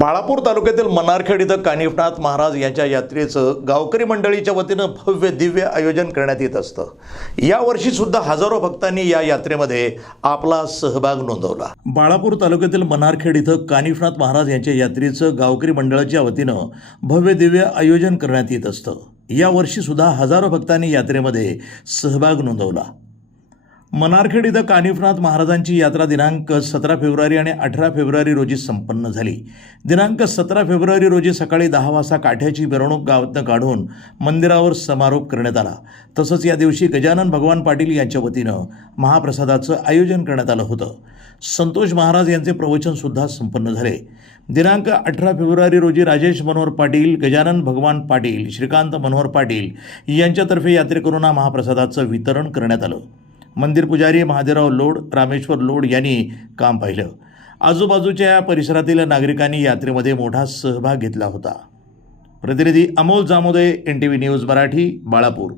बाळापूर तालुक्यातील मनारखेड इथं कानिफनाथ महाराज यांच्या यात्रेचं गावकरी मंडळीच्या वतीनं भव्य दिव्य आयोजन करण्यात येत असतं। यावर्षी सुद्धा हजारो भक्तांनी या यात्रेमध्ये आपला सहभाग नोंदवला। बाळापूर तालुक्यातील मनारखेड इथं कानिफनाथ महाराज यांच्या यात्रेचं गावकरी मंडळाच्या वतीनं भव्य दिव्य आयोजन करण्यात येत असतं। यावर्षी सुद्धा हजारो भक्तांनी यात्रेमध्ये सहभाग नोंदवला। मनारखेड इथं कानिफनाथ महाराजांची यात्रा दिनांक 17 फेब्रुवारी आणि 18 फेब्रुवारी रोजी संपन्न झाली। दिनांक 17 फेब्रुवारी रोजी सकाळी 10 वाजता काठ्याची मिरवणूक गावातून काढून मंदिरावर समारोप करण्यात आला। तसंच या दिवशी गजानन भगवान पाटील यांच्या वतीनं महाप्रसादाचं आयोजन करण्यात आलं होतं। संतोष महाराज यांचे प्रवचन सुद्धा संपन्न झाले। दिनांक 18 फेब्रुवारी रोजी राजेश मनोहर पाटील, गजानन भगवान पाटील, श्रीकांत मनोहर पाटील यांच्यातर्फे यात्रेकरूंना महाप्रसादाचं वितरण करण्यात आलं। मंदिर पुजारी महादेवराव लोड, रामेश्वर लोड यांनी काम पाहिलं। आजूबाजूच्या परिसरातील नागरिकांनी यात्रेमध्ये मोठा सहभाग घेतला होता। प्रतिनिधी अमोल जामोदे, NTV न्यूज मराठी, बाळापूर।